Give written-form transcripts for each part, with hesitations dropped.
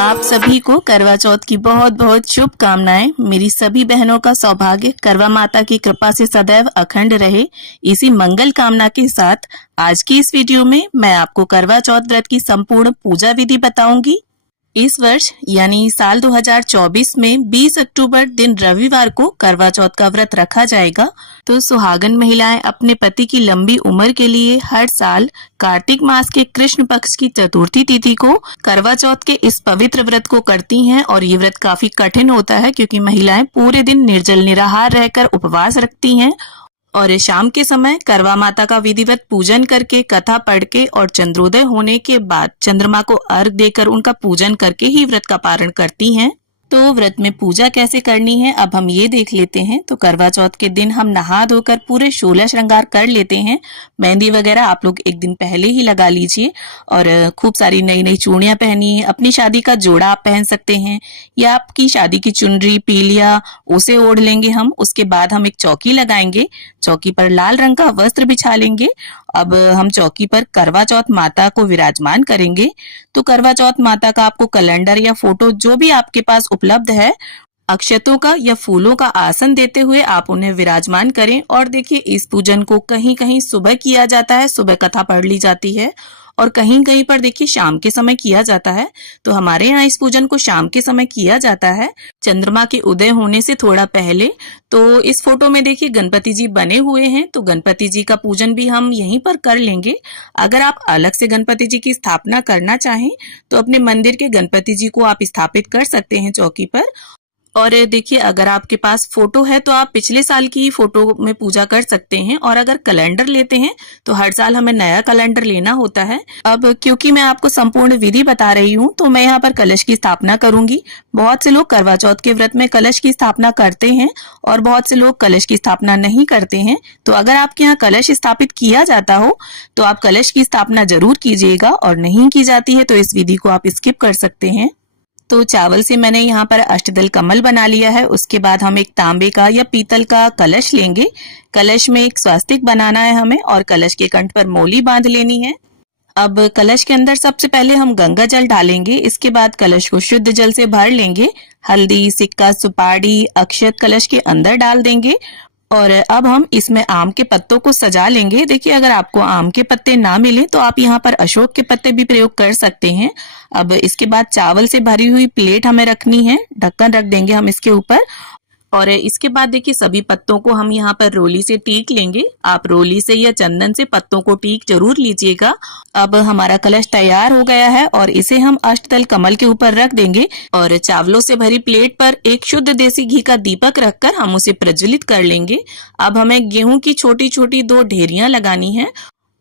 आप सभी को करवा चौथ की बहुत बहुत शुभकामनाएं। मेरी सभी बहनों का सौभाग्य करवा माता की कृपा से सदैव अखंड रहे। इसी मंगल कामना के साथ आज की इस वीडियो में मैं आपको करवा चौथ व्रत की संपूर्ण पूजा विधि बताऊंगी। इस वर्ष यानी साल 2024 में 20 अक्टूबर दिन रविवार को करवा चौथ का व्रत रखा जाएगा। तो सुहागन महिलाएं अपने पति की लंबी उम्र के लिए हर साल कार्तिक मास के कृष्ण पक्ष की चतुर्थी तिथि को करवा चौथ के इस पवित्र व्रत को करती हैं। और ये व्रत काफी कठिन होता है क्योंकि महिलाएं पूरे दिन निर्जल निराहार रहकर उपवास रखती हैं और शाम के समय करवा माता का विधिवत पूजन करके, कथा पढ़ के और चंद्रोदय होने के बाद चंद्रमा को अर्घ देकर उनका पूजन करके ही व्रत का पारण करती हैं। तो व्रत में पूजा कैसे करनी है अब हम ये देख लेते हैं। तो करवा चौथ के दिन हम नहा धोकर पूरे 16 श्रृंगार कर लेते हैं। मेहंदी वगैरह आप लोग एक दिन पहले ही लगा लीजिए और खूब सारी नई नई चूड़ियां पहनिए। अपनी शादी का जोड़ा आप पहन सकते हैं या आपकी शादी की चुनरी, पीलिया उसे ओढ़ लेंगे हम। उसके बाद हम एक चौकी लगाएंगे, चौकी पर लाल रंग का वस्त्र बिछा लेंगे। अब हम चौकी पर करवा चौथ माता को विराजमान करेंगे। तो करवा चौथ माता का आपको कैलेंडर या फोटो जो भी आपके पास उपलब्ध है, अक्षतों का या फूलों का आसन देते हुए आप उन्हें विराजमान करें। और देखिए इस पूजन को कहीं कहीं सुबह किया जाता है, सुबह कथा पढ़ ली जाती है और कहीं कहीं पर देखिए शाम के समय किया जाता है। तो हमारे यहाँ इस पूजन को शाम के समय किया जाता है, चंद्रमा के उदय होने से थोड़ा पहले। तो इस फोटो में देखिए गणपति जी बने हुए हैं, तो गणपति जी का पूजन भी हम यहीं पर कर लेंगे। अगर आप अलग से गणपति जी की स्थापना करना चाहें तो अपने मंदिर के गणपति जी को आप स्थापित कर सकते हैं चौकी पर। और देखिए अगर आपके पास फोटो है तो आप पिछले साल की फोटो में पूजा कर सकते हैं। और अगर कैलेंडर लेते हैं तो हर साल हमें नया कैलेंडर लेना होता है। अब क्योंकि मैं आपको संपूर्ण विधि बता रही हूँ तो मैं यहाँ पर कलश की स्थापना करूंगी। बहुत से लोग करवा चौथ के व्रत में कलश की स्थापना करते हैं और बहुत से लोग कलश की स्थापना नहीं करते हैं। तो अगर आपके यहाँ कलश स्थापित किया जाता हो तो आप कलश की स्थापना जरूर कीजिएगा, और नहीं की जाती है तो इस विधि को आप स्किप कर सकते हैं। तो चावल से मैंने यहाँ पर अष्टदल कमल बना लिया है। उसके बाद हम एक तांबे का या पीतल का कलश लेंगे। कलश में एक स्वास्तिक बनाना है हमें और कलश के कंठ पर मोली बांध लेनी है। अब कलश के अंदर सबसे पहले हम गंगा जल डालेंगे। इसके बाद कलश को शुद्ध जल से भर लेंगे। हल्दी, सिक्का, सुपारी, अक्षत कलश के अंदर डाल देंगे और अब हम इसमें आम के पत्तों को सजा लेंगे। देखिए अगर आपको आम के पत्ते ना मिले तो आप यहाँ पर अशोक के पत्ते भी प्रयोग कर सकते हैं। अब इसके बाद चावल से भरी हुई प्लेट हमें रखनी है, ढक्कन रख देंगे हम इसके ऊपर। और इसके बाद देखिए सभी पत्तों को हम यहाँ पर रोली से टीक लेंगे। आप रोली से या चंदन से पत्तों को टीक जरूर लीजिएगा। अब हमारा कलश तैयार हो गया है और इसे हम अष्टदल कमल के ऊपर रख देंगे और चावलों से भरी प्लेट पर एक शुद्ध देसी घी का दीपक रखकर हम उसे प्रज्वलित कर लेंगे। अब हमें गेहूं की छोटी छोटी 2 ढेरियां लगानी है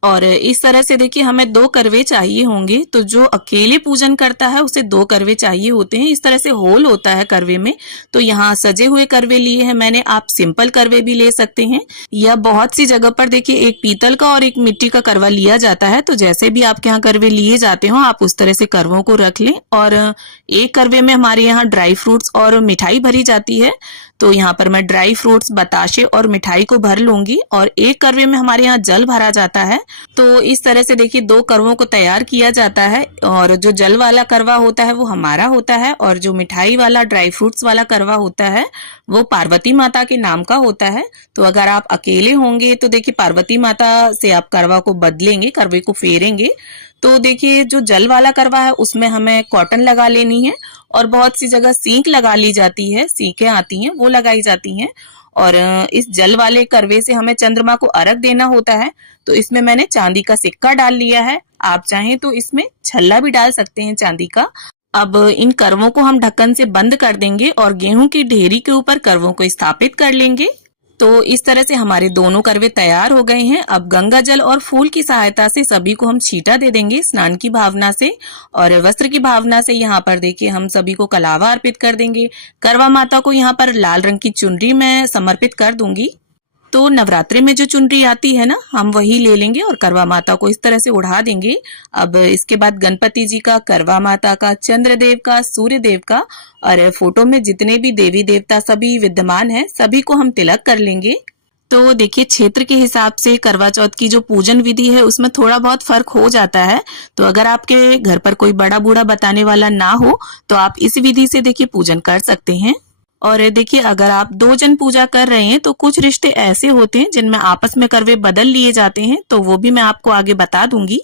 और इस तरह से देखिए हमें 2 करवे चाहिए होंगे। तो जो अकेले पूजन करता है उसे 2 करवे चाहिए होते हैं। इस तरह से होल होता है करवे में। तो यहाँ सजे हुए करवे लिए हैं मैंने, आप सिंपल करवे भी ले सकते हैं या बहुत सी जगह पर देखिए एक पीतल का और एक मिट्टी का करवा लिया जाता है। तो जैसे भी आपके यहाँ करवे लिए जाते हो आप उस तरह से करवों को रख लें। और एक करवे में हमारे यहाँ ड्राई फ्रूट्स और मिठाई भरी जाती है। तो यहाँ पर मैं ड्राई फ्रूट्स, बताशे और मिठाई को भर लूंगी और एक करवे में हमारे यहाँ जल भरा जाता है। तो इस तरह से देखिए 2 करवों को तैयार किया जाता है और जो जल वाला करवा होता है वो हमारा होता है और जो मिठाई वाला, ड्राई फ्रूट्स वाला करवा होता है वो पार्वती माता के नाम का होता है। तो अगर आप अकेले होंगे तो देखिए पार्वती माता से आप करवा को बदलेंगे, करवे को फेरेंगे। तो देखिए जो जल वाला करवा है उसमें हमें कॉटन लगा लेनी है और बहुत सी जगह सींक लगा ली जाती है, सींकें आती हैं वो लगाई जाती हैं। और इस जल वाले करवे से हमें चंद्रमा को अर्घ देना होता है। तो इसमें मैंने चांदी का सिक्का डाल लिया है, आप चाहें तो इसमें छल्ला भी डाल सकते हैं चांदी का। अब इन करवों को हम ढक्कन से बंद कर देंगे और गेहूं की ढेरी के ऊपर करवों को स्थापित कर लेंगे। तो इस तरह से हमारे दोनों करवे तैयार हो गए हैं। अब गंगा जल और फूल की सहायता से सभी को हम छींटा दे देंगे स्नान की भावना से और वस्त्र की भावना से। यहाँ पर देखिए हम सभी को कलावा अर्पित कर देंगे। करवा माता को यहाँ पर लाल रंग की चुनरी मैं समर्पित कर दूंगी। तो नवरात्रि में जो चुनरी आती है ना, हम वही ले लेंगे और करवा माता को इस तरह से उड़ा देंगे। अब इसके बाद गणपति जी का, करवा माता का, चंद्रदेव का, सूर्य देव का और फोटो में जितने भी देवी देवता सभी विद्यमान हैं सभी को हम तिलक कर लेंगे। तो देखिए क्षेत्र के हिसाब से करवा चौथ की जो पूजन विधि है उसमें थोड़ा बहुत फर्क हो जाता है। तो अगर आपके घर पर कोई बड़ा बूढ़ा बताने वाला ना हो तो आप इस विधि से देखिए पूजन कर सकते हैं। और देखिए अगर आप 2 जन पूजा कर रहे हैं तो कुछ रिश्ते ऐसे होते हैं जिनमें आपस में करवे बदल लिए जाते हैं, तो वो भी मैं आपको आगे बता दूंगी।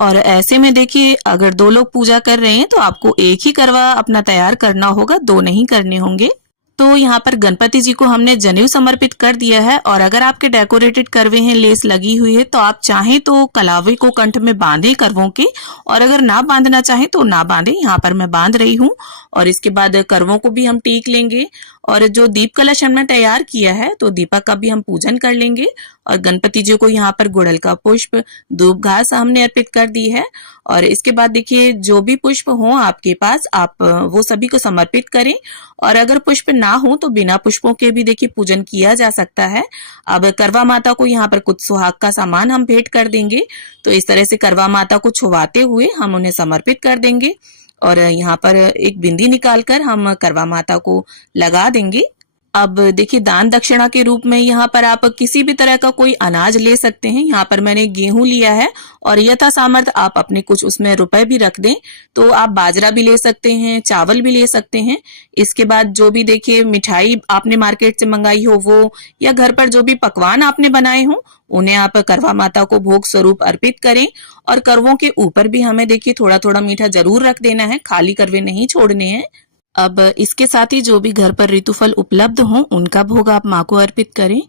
और ऐसे में देखिए अगर 2 लोग पूजा कर रहे हैं तो आपको एक ही करवा अपना तैयार करना होगा, 2 नहीं करने होंगे। तो यहाँ पर गणपति जी को हमने जनेऊ समर्पित कर दिया है और अगर आपके डेकोरेटेड करवे हैं, लेस लगी हुई है, तो आप चाहें तो कलावे को कंठ में बांधे करवों के, और अगर ना बांधना चाहें तो ना बांधे। यहाँ पर मैं बांध रही हूँ। और इसके बाद करवों को भी हम टीक लेंगे और जो दीप कलश हमने तैयार किया है तो दीपक का भी हम पूजन कर लेंगे। और गणपति जी को यहाँ पर गुड़हल का पुष्प, धूप घास हमने अर्पित कर दी है। और इसके बाद देखिए जो भी पुष्प हो आपके पास आप वो सभी को समर्पित करें। और अगर पुष्प ना हो तो बिना पुष्पों के भी देखिए पूजन किया जा सकता है। अब करवा माता को यहाँ पर कुछ सुहाग का सामान हम भेंट कर देंगे। तो इस तरह से करवा माता को छुवाते हुए हम उन्हें समर्पित कर देंगे। और यहाँ पर एक बिंदी निकालकर हम करवा माता को लगा देंगे। अब देखिए दान दक्षिणा के रूप में यहाँ पर आप किसी भी तरह का कोई अनाज ले सकते हैं। यहाँ पर मैंने गेहूं लिया है और यथा सामर्थ आप अपने कुछ उसमें रुपए भी रख दें। तो आप बाजरा भी ले सकते हैं, चावल भी ले सकते हैं। इसके बाद जो भी देखिए मिठाई आपने मार्केट से मंगाई हो वो, या घर पर जो भी पकवान आपने बनाए हो उन्हें आप करवा माता को भोग स्वरूप अर्पित करें। और करवों के ऊपर भी हमें देखिए थोड़ा थोड़ा मीठा जरूर रख देना है, खाली करवे नहीं छोड़ने हैं। अब इसके साथ ही जो भी घर पर ऋतुफल उपलब्ध हों उनका भोग आप माँ को अर्पित करें।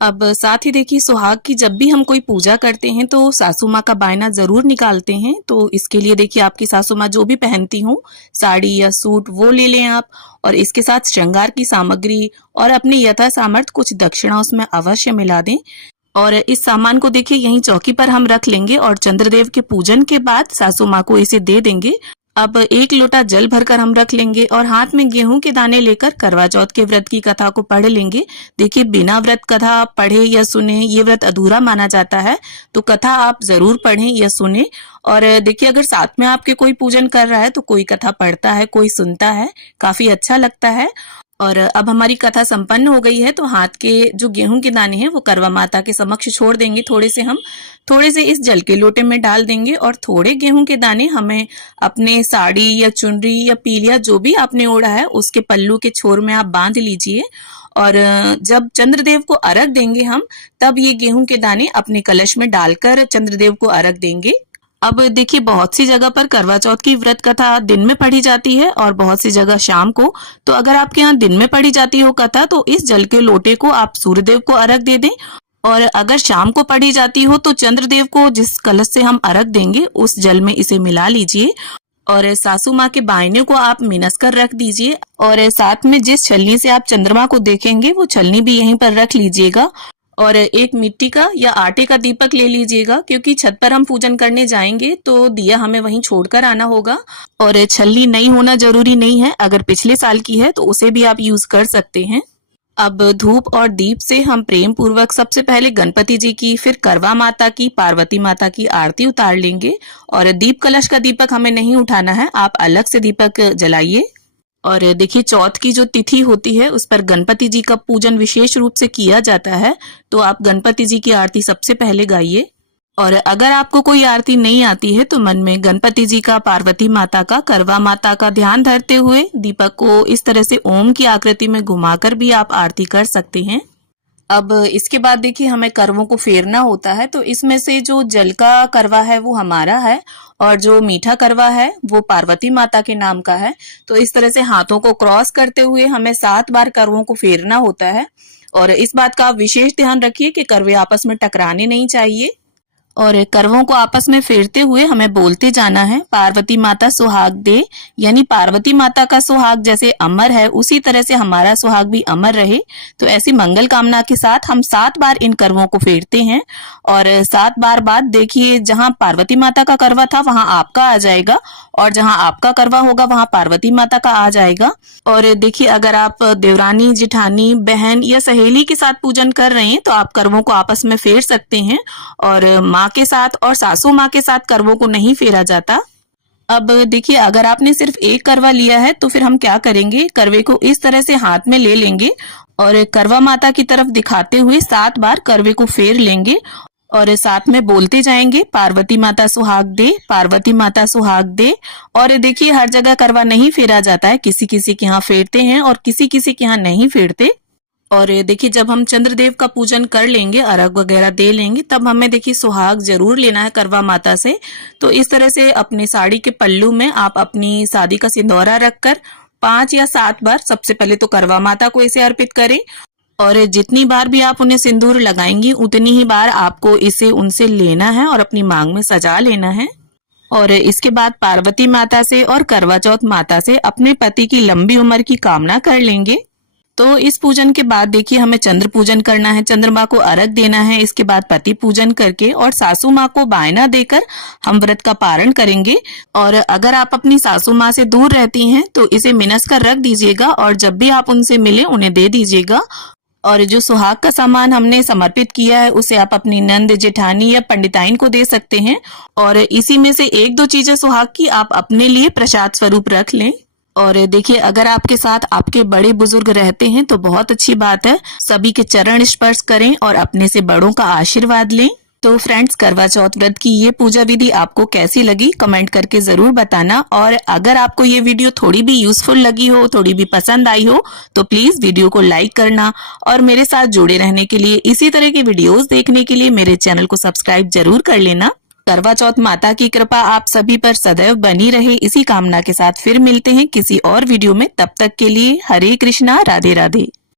अब साथ ही देखिए सुहाग की जब भी हम कोई पूजा करते हैं तो सासू माँ का बायना जरूर निकालते हैं। तो इसके लिए देखिए आपकी सासू माँ जो भी पहनती हूँ, साड़ी या सूट, वो ले लें आप। और इसके साथ श्रृंगार की सामग्री और अपने यथा सामर्थ कुछ दक्षिणा उसमें अवश्य मिला दें। और इस सामान को देखिए यहीं चौकी पर हम रख लेंगे और चंद्रदेव के पूजन के बाद सासू माँ को इसे दे देंगे। अब 1 लोटा जल भरकर हम रख लेंगे और हाथ में गेहूं के दाने लेकर करवा चौथ के व्रत की कथा को पढ़ लेंगे। देखिए बिना व्रत कथा पढ़े या सुने ये व्रत अधूरा माना जाता है, तो कथा आप जरूर पढ़ें या सुने। और देखिए अगर साथ में आपके कोई पूजन कर रहा है तो कोई कथा पढ़ता है, कोई सुनता है, काफी अच्छा लगता है। और अब हमारी कथा संपन्न हो गई है तो हाथ के जो गेहूं के दाने हैं वो करवा माता के समक्ष छोड़ देंगे। थोड़े से इस जल के लोटे में डाल देंगे और थोड़े गेहूं के दाने हमें अपने साड़ी या चुनरी या पीलिया जो भी आपने ओढ़ा है उसके पल्लू के छोर में आप बांध लीजिए। और जब चंद्रदेव को अर्घ देंगे हम, तब ये गेहूं के दाने अपने कलश में डालकर चंद्रदेव को अर्घ देंगे। अब देखिए बहुत सी जगह पर करवा चौथ की व्रत कथा दिन में पढ़ी जाती है और बहुत सी जगह शाम को। तो अगर आपके यहाँ दिन में पढ़ी जाती हो कथा तो इस जल के लोटे को आप सूर्यदेव को अर्घ दे दें। और अगर शाम को पढ़ी जाती हो तो चंद्रदेव को जिस कलश से हम अर्घ देंगे उस जल में इसे मिला लीजिए। और सासू माँ के बायने को आप मिनस कर रख दीजिए और साथ में जिस छलनी से आप चंद्रमा को देखेंगे वो छलनी भी यहीं पर रख लीजिएगा। और एक मिट्टी का या आटे का दीपक ले लीजिएगा, क्योंकि छत पर हम पूजन करने जाएंगे तो दिया हमें वहीं छोड़कर आना होगा। और छलनी नई होना जरूरी नहीं है, अगर पिछले साल की है तो उसे भी आप यूज कर सकते हैं। अब धूप और दीप से हम प्रेम पूर्वक सबसे पहले गणपति जी की, फिर करवा माता की, पार्वती माता की आरती उतार लेंगे। और दीप कलश का दीपक हमें नहीं उठाना है, आप अलग से दीपक जलाइए। और देखिए चौथ की जो तिथि होती है उस पर गणपति जी का पूजन विशेष रूप से किया जाता है, तो आप गणपति जी की आरती सबसे पहले गाइए। और अगर आपको कोई आरती नहीं आती है तो मन में गणपति जी का, पार्वती माता का, करवा माता का ध्यान धरते हुए दीपक को इस तरह से ओम की आकृति में घुमाकर भी आप आरती कर सकते हैं। अब इसके बाद देखिए हमें करवों को फेरना होता है, तो इसमें से जो जल का करवा है वो हमारा है और जो मीठा करवा है वो पार्वती माता के नाम का है। तो इस तरह से हाथों को क्रॉस करते हुए हमें 7 बार करवों को फेरना होता है। और इस बात का आप विशेष ध्यान रखिए कि करवे आपस में टकराने नहीं चाहिए। और करवों को आपस में फेरते हुए हमें बोलते जाना है, पार्वती माता सुहाग दे, यानी पार्वती माता का सुहाग जैसे अमर है उसी तरह से हमारा सुहाग भी अमर रहे। तो ऐसी मंगल कामना के साथ हम 7 बार इन करवों को फेरते हैं। और 7 बार बाद देखिए जहां पार्वती माता का करवा था वहां आपका आ जाएगा और जहां आपका करवा होगा वहां पार्वती माता का आ जाएगा। और देखिए अगर आप देवरानी, जिठानी, बहन या सहेली के साथ पूजन कर रहे हैं तो आप करवों को आपस में फेर सकते हैं। और माँ के साथ और सासू माँ के साथ करवों को नहीं फेरा जाता। अब देखिए अगर आपने सिर्फ एक करवा लिया है तो फिर हम क्या करेंगे, करवे को इस तरह से हाथ में ले लेंगे और करवा माता की तरफ दिखाते हुए 7 बार करवे को फेर लेंगे और साथ में बोलते जाएंगे पार्वती माता सुहाग दे, पार्वती माता सुहाग दे। और देखिए हर जगह करवा नहीं फेरा जाता है, किसी किसी के यहाँ फेरते हैं और किसी किसी के यहाँ नहीं फेरते। और देखिए जब हम चंद्रदेव का पूजन कर लेंगे, अर्घ वगैरह दे लेंगे, तब हमें देखिए सुहाग जरूर लेना है करवा माता से। तो इस तरह से अपने साड़ी के पल्लू में आप अपनी शादी का सिंदूरा रखकर 5 या 7 बार सबसे पहले तो करवा माता को इसे अर्पित करें और जितनी बार भी आप उन्हें सिंदूर लगाएंगी उतनी ही बार आपको इसे उनसे लेना है और अपनी मांग में सजा लेना है। और इसके बाद पार्वती माता से और करवा चौथ माता से अपने पति की लंबी उम्र की कामना कर लेंगे। तो इस पूजन के बाद देखिए हमें चंद्र पूजन करना है, चंद्रमा को अर्घ देना है। इसके बाद पति पूजन करके और सासू माँ को बायना देकर हम व्रत का पारण करेंगे। और अगर आप अपनी सासू माँ से दूर रहती हैं तो इसे मिनस कर रख दीजिएगा और जब भी आप उनसे मिले उन्हें दे दीजिएगा। और जो सुहाग का सामान हमने समर्पित किया है उसे आप अपनी नंद, जेठानी या पंडिताइन को दे सकते हैं। और इसी में से 1-2 चीजें सुहाग की आप अपने लिए प्रसाद स्वरूप रख लें। और देखिए अगर आपके साथ आपके बड़े बुजुर्ग रहते हैं तो बहुत अच्छी बात है, सभी के चरण स्पर्श करें और अपने से बड़ों का आशीर्वाद लें। तो फ्रेंड्स, करवा चौथ व्रत की ये पूजा विधि आपको कैसी लगी कमेंट करके जरूर बताना। और अगर आपको ये वीडियो थोड़ी भी यूजफुल लगी हो, थोड़ी भी पसंद आई हो तो प्लीज वीडियो को लाइक करना और मेरे साथ जुड़े रहने के लिए, इसी तरह के वीडियोस देखने के लिए मेरे चैनल को सब्सक्राइब जरूर कर लेना। करवा चौथ माता की कृपा आप सभी पर सदैव बनी रहे, इसी कामना के साथ फिर मिलते हैं किसी और वीडियो में। तब तक के लिए हरे कृष्णा, राधे राधे।